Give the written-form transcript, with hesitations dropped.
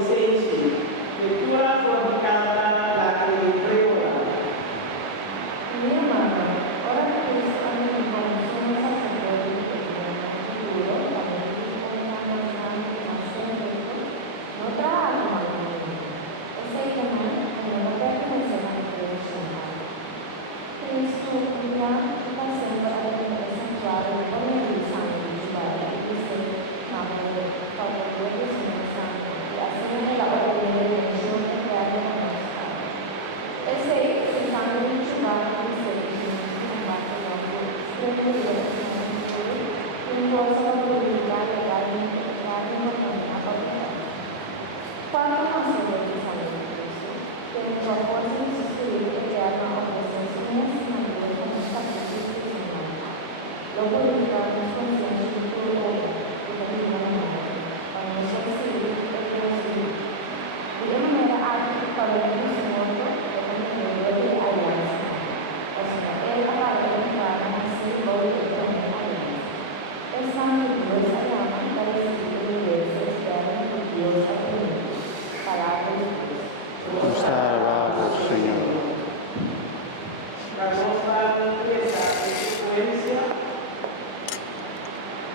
16. Lectura fornicata la que regola. Mi hermano, ora che Cristo ha venuto come sumo sacerdote di Dio nel futuro, come disponiamo davanti a sempre, non trae malamente, e sei che non pertenece a Cristo. Cristo viviamo da sempre a essere come il sangue di Giuda e Cristo, Padre, Padre, Signore Santo, e assieme la opera del giorno che abbiamo nostra. E sei il sangue di Giuda, Cristo, quando non si vede il sangue di Cristo, che un proposito di spirito eterno o presenza mia, si mantiene come statuto di Cristo. Lo purificano